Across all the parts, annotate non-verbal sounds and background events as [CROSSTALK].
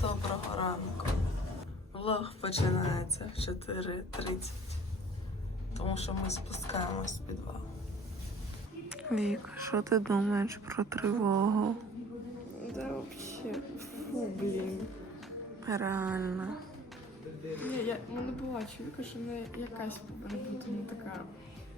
Доброго ранку. Влог починається в 4.30, тому що ми спускаємось в підвал. Вік, що ти думаєш про тривогу? Да вообще, фу, блін. Реально. Ні, я в мене була чуйка, що не якась повинна бути ну така.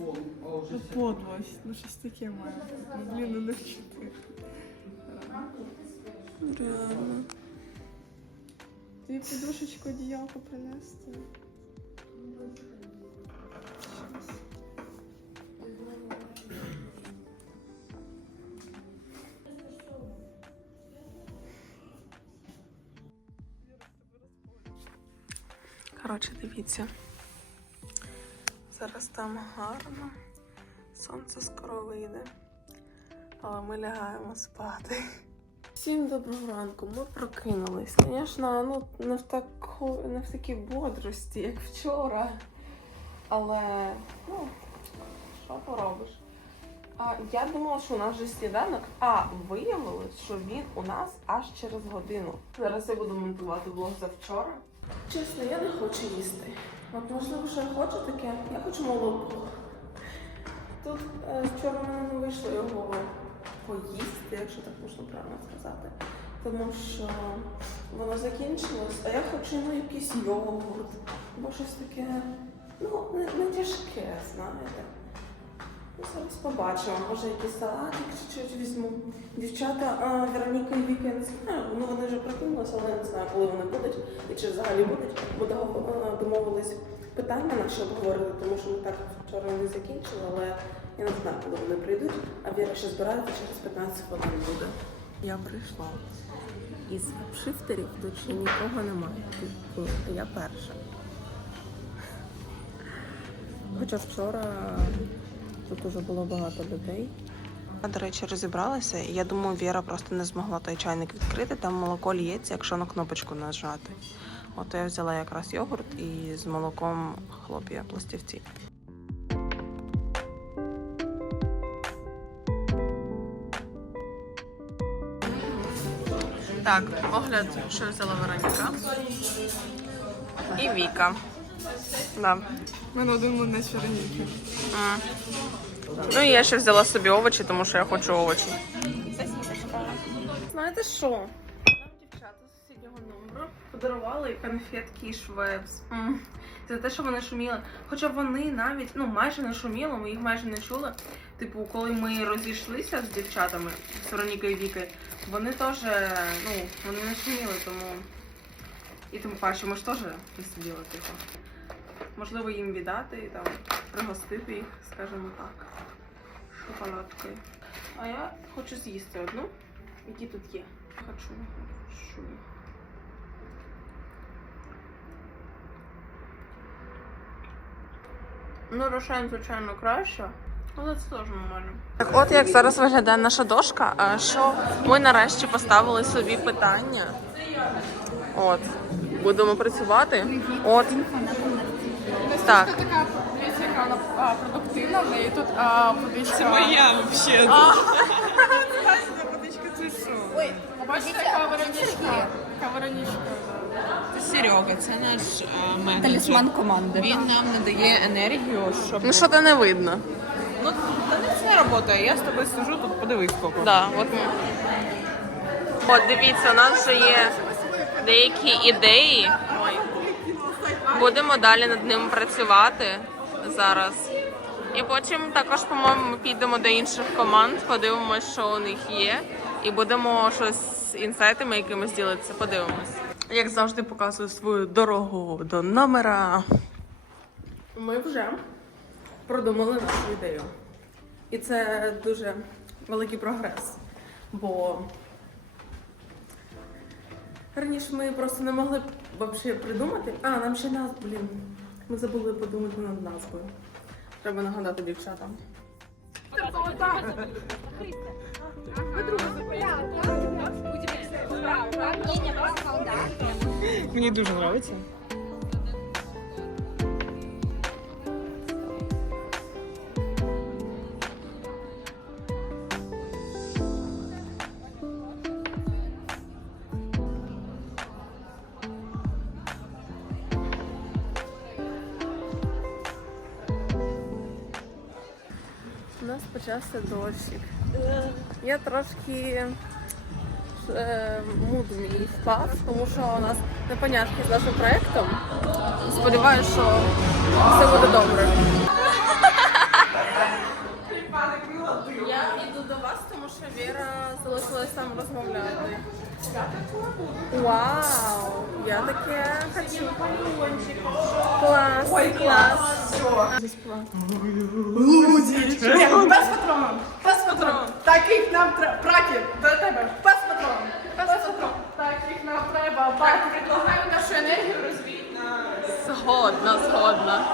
Ну, подлость, ну щось таке має бути. Ну, блін, ну не вчити. Реально. Тобі подушечку одіялко принести. Коротше, дивіться. Зараз там гарно. Сонце скоро вийде. Але ми лягаємо спати. Всім доброго ранку. Ми прокинулись. Звісно, ну не в таку, не в такій бодрості, як вчора. Але ну, що поробиш? А, я думала, що у нас вже сніданок, а виявилось, що він у нас аж через годину. Зараз я буду монтувати влог за вчора. Чесно, я не хочу їсти. От можливо, що я хочу таке. Я хочу молоко. Тут е, вчора в мене не вийшло його поїсти, якщо так можна правильно сказати. Тому що воно закінчилось, а я хочу ну, якийсь йогурт, або щось таке, ну, не, не тяжке, знаєте. Ну, зараз побачимо, може якийсь салатик щось візьму. Дівчата, а, Вероніка і Віка, я не знаю, ну вони вже прокинулися, але я не знаю, коли вони будуть і чи взагалі будуть. Бо домовились питання наші обговорили, тому що ми так вчора не закінчили, але я не знаю, коли вони прийдуть, а Віра ще збирається через 15 хвилин буде. Я прийшла. Із шифтерів тут ще нікого немає. Типу, я перша. Хоча вчора тут уже було багато людей. Я, до речі, розібралася, і я думаю, Віра просто не змогла той чайник відкрити. Там молоко лється, якщо на кнопочку нажати. От я взяла якраз йогурт і з молоком хлоп'я пластівці. Так, огляд, що взяла Вероніка. І Віка. Да. У мене один одне черніки. М. Ну і я ще взяла собі овочі, тому що я хочу овочі. Знаєте що? Нам дівчата з сусіднього номеру подарували конфетки і швепс. За те, що вони шуміли. Хоча вони навіть ну майже не шуміли, ми їх майже не чули. Типу, коли ми розійшлися з дівчатами, з Веронікою і Вікою, вони теж, ну, вони не шуміли, тому. І тим паче, ми ж теж не сиділи тихо. Можливо, їм віддати і там пригостити їх, скажімо так, шоколадкою. А я хочу з'їсти одну, які тут є. Хочу. Хочу. Ну, рошен, звичайно, краще. Але це теж нормально. Так от як зараз виглядає наша дошка, а що ми нарешті поставили собі питання. От. Будемо працювати. От. Так. Це така, яка вона продуктивна, в неї тут а, водичка. Це Я вообще. Ой, бачите, яка воронічка. Яка воронічка. Серега, це наш а, менеджер. Талісман команди. Він нам надає енергію, щоб. Ну що то не видно. Ну, та не це робота. Я з тобою сижу тут, подивись скільки. Да, от ми. От дивіться, у нас вже є деякі ідеї. Ой. Будемо далі над ними працювати зараз. І потім також, по-моєму, ми підемо до інших команд, подивимося, що у них є, і будемо щось з інсайтами якимось ділитися. Подивимось. Як завжди, показую свою дорогу до номера. Ми вже продумали нашу ідею. І це дуже великий прогрес. Бо раніше ми просто не могли взагалі придумати. А, нам ще назв, блін. Ми забули подумати над назвою. Треба нагадати дівчатам. Мені дуже подобається. Почався дощик. Я трошки е, муд мій впав, тому що у нас непонятки з нашим проєктом. Сподіваюся, що все буде добре. Я йду до вас, тому що Віра залишилась там розмовляти. Вау! Я таке хочу. Клас, клас. Ні, ну без патрона. Без патрона. Таких нам треба. Браті, до тебе. Без патрона. Без патрона. Таких нам треба. Браті, предлагаю нашу енергію розвіяти на... Згодна, згодна.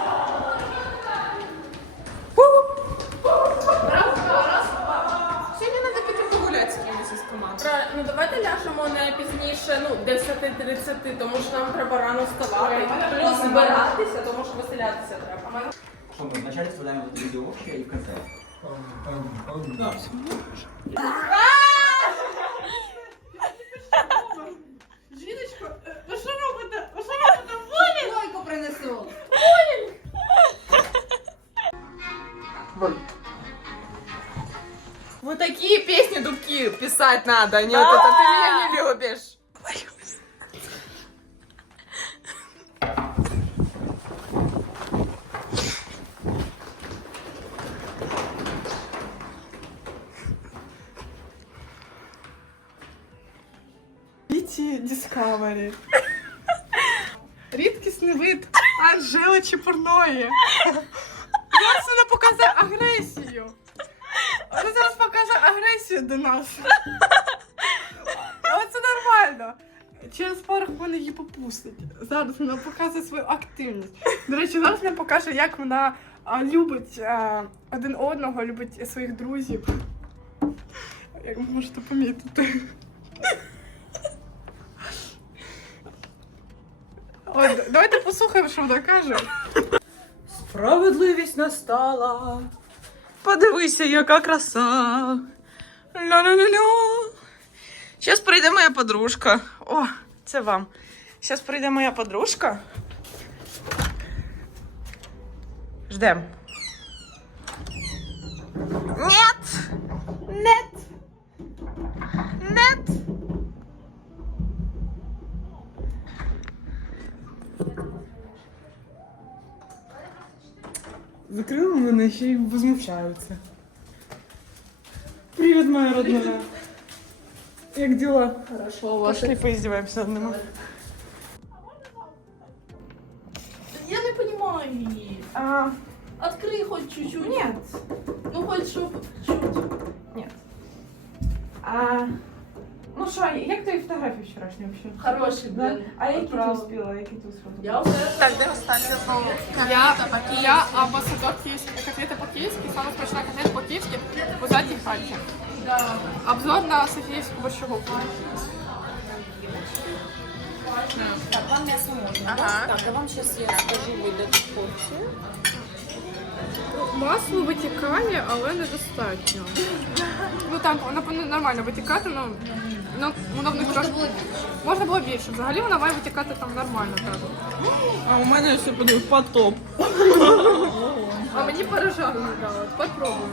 Сьогодні треба піти погуляти з Правильно, ну давайте ляжемо не пізніше, ну, 10.30, тому що нам треба рано вставати. Плюс збиратися, тому що веселятися треба. Вначале вставляем вот это видео общее и в конце. Жіночко, ви що робите? Ви що робите? Волі! Лойку принесу. Вот такие песни дубки писать надо, а не вот это ты меня не любишь. Віті Discovery. [LAUGHS] Рідкісний вид Анжели Чепурної. Зараз вона показує агресію. Агресію до нас. Але це нормально. Через пару хвилин її попустить. Зараз вона показує свою активність. До речі, зараз вона покаже, як вона а, любить а, один одного, любить своїх друзів. Як ви можете помітити. От, давайте послухаємо, що вона каже. Справедливість настала. Подивися, яка краса. Ля-ля-ля-ля. Зараз прийде моя подружка. О, це вам. Зараз прийде моя подружка. Ждем. Нет! Нет! Нет! Закрили мене ще й возмущаються. Привіт, моя родная. Як діла? Хорошо, у вас Пошли поиздеваемся над ним. Я не понимаю її. А, Открий хоч чуть-чуть. нет. Ну хоч щоб чуть. А, ну що, як твої фотографії вчорашні взагалі? Хороший, Да? блин. А які ти Отправила. успіла, які ти успіла? Я вже Так, де останнє знову? Я, я амбасадор київської котлети по-київськи, саме смачна котлета по-київськи у задній хаті. да. Обзор на Софіївську борщову. Ага. Так, я вам зараз я скажу порцію. Масло витікає, але недостатньо. Ну там воно нормально витікати, ну, ну воно в них трошки... Можна було більше. Взагалі вона має витікати там нормально так. А у мене все подив потоп. А мені пережару не дали. Попробуємо.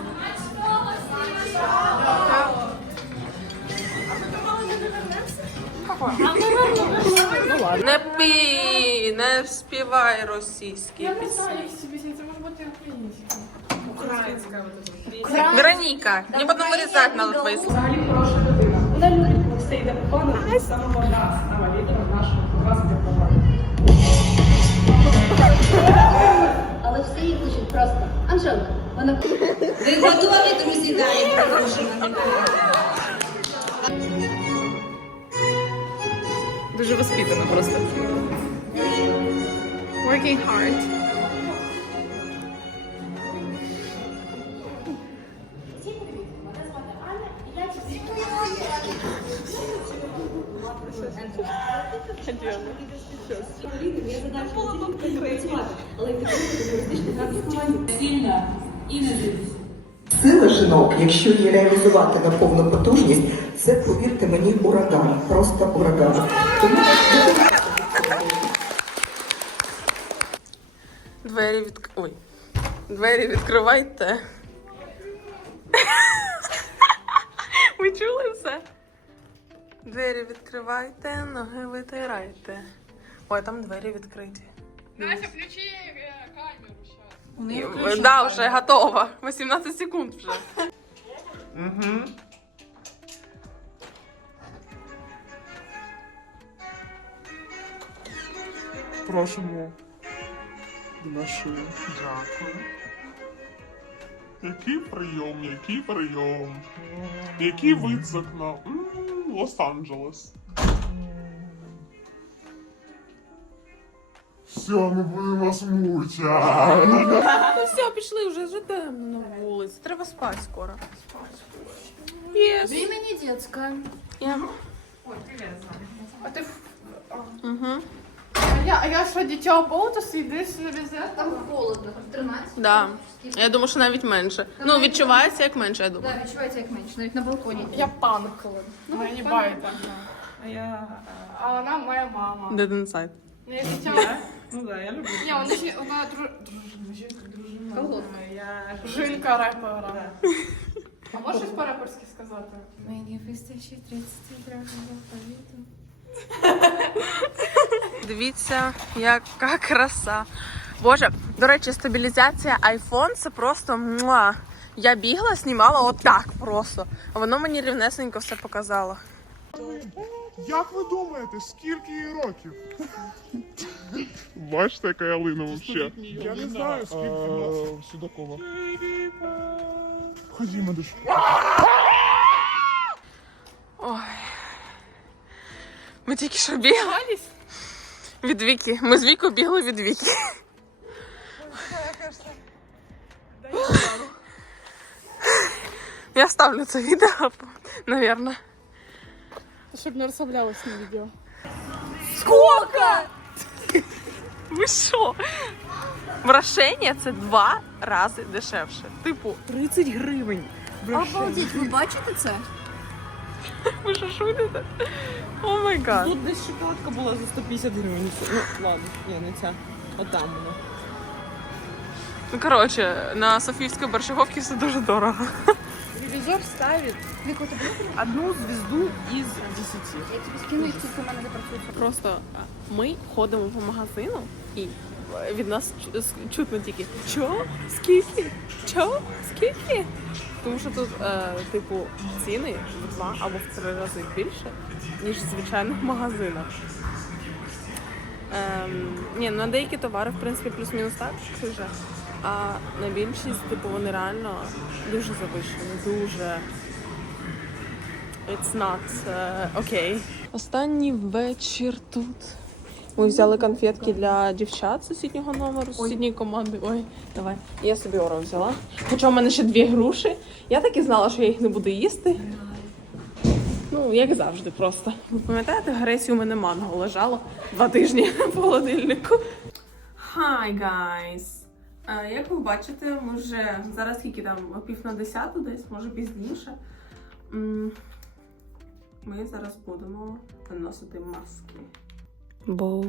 Не пий, не співай російські пісні. Це може бути українська. Вероніка, не потім вирізати надо твої слова. Вона любить до виконувати з самого нас, нашого класного Але всі її кличуть просто Анжелка. Вона ви готові, друзі? Далі продовжуємо. Дуже воспитано просто. Working hard. Сила жінок, якщо її реалізувати на повну потужність, це, повірте мені, ураган, просто ураган. Двері від... Ой. Двері відкривайте. [LAUGHS] Ви чули? Двері відкривайте, ноги витирайте. Ой, там двері відкриті. Настя, включи е, камеру зараз. Так, да, вже готова. 18 секунд вже. Угу. Просимо до машини. Дякую. Який прийом, який прийом. Який вид з окна? М, Лос-Анджелес. Все, ми будемо вас мучати. Ну все, [LAUGHS] пішли вже, вже темно на вулиці. Треба спати скоро. Єс. Времени детское. Я... А ти Угу. Я, а я що, дитя болтуси, йдеш на резерв? Там холодно, 13. Да. Я думаю, що навіть менше. Ну, відчувається як менше, я думаю. Так, відчувається як менше, навіть на балконі. Я панкала. Ну, мені байта. А я. А вона моя мама. Dead inside. Ну, я дитя. Ну да, я люблю. Ні, вона ж вона дру... дружина, жінка, дружина. Колодка. Я Жінка репера. А можеш щось по-реперськи сказати? Мені вистачить 30 грамів повітря. Дивіться, яка краса. Боже, до речі, стабілізація iPhone це просто муа. Я бігла, знімала отак просто. А воно мені рівнесенько все показало. Як ви думаєте, скільки їй років? Бачите, яка ялина взагалі? Я не знаю, скільки. Судакова. Ходімо до школи. Ой. Ми тільки що бігали. Від Віки. Ми з Вікою бігли від Віки. Я ставлю це відео, навірно. Щоб не розслаблялась на відео. Ви що? Вращення це два рази дешевше. Типу, 30 гривень. Обалдіть, ви бачите це? [LAUGHS] Ви що шутите? О май гад. Тут десь шоколадка була за 150 гривень. Ну, ладно, ні, не ця. Отам вона. Ну, коротше, на Софіївській Борщаговці все дуже дорого. Ревізор ставить одну звезду із 10. Я тобі скину, їх тільки в мене не працює. Просто ми ходимо по магазину і від нас чу- чутно тільки Чо? Скільки? Чо? Скільки? Тому що тут, е, типу, ціни в два або в три рази більше, ніж в звичайних магазинах. Ем, ні, на деякі товари, в принципі, плюс-мінус так, вже. А на більшість, типу, вони реально дуже завищені, дуже. It's not окей. Останній вечір тут. Ми взяли конфетки для дівчат сусіднього номеру, сусідньої команди. Ой, давай. Я собі оро взяла. Хоча в мене ще дві груші. Я так і знала, що я їх не буду їсти. Ну, як завжди, просто. Ви пам'ятаєте, Гресі у мене манго лежало два тижні [LAUGHS] в холодильнику. Hi, guys! Як ви бачите, ми вже зараз скільки там пів на десяту десь, може пізніше. Ми зараз будемо наносити маски. Бо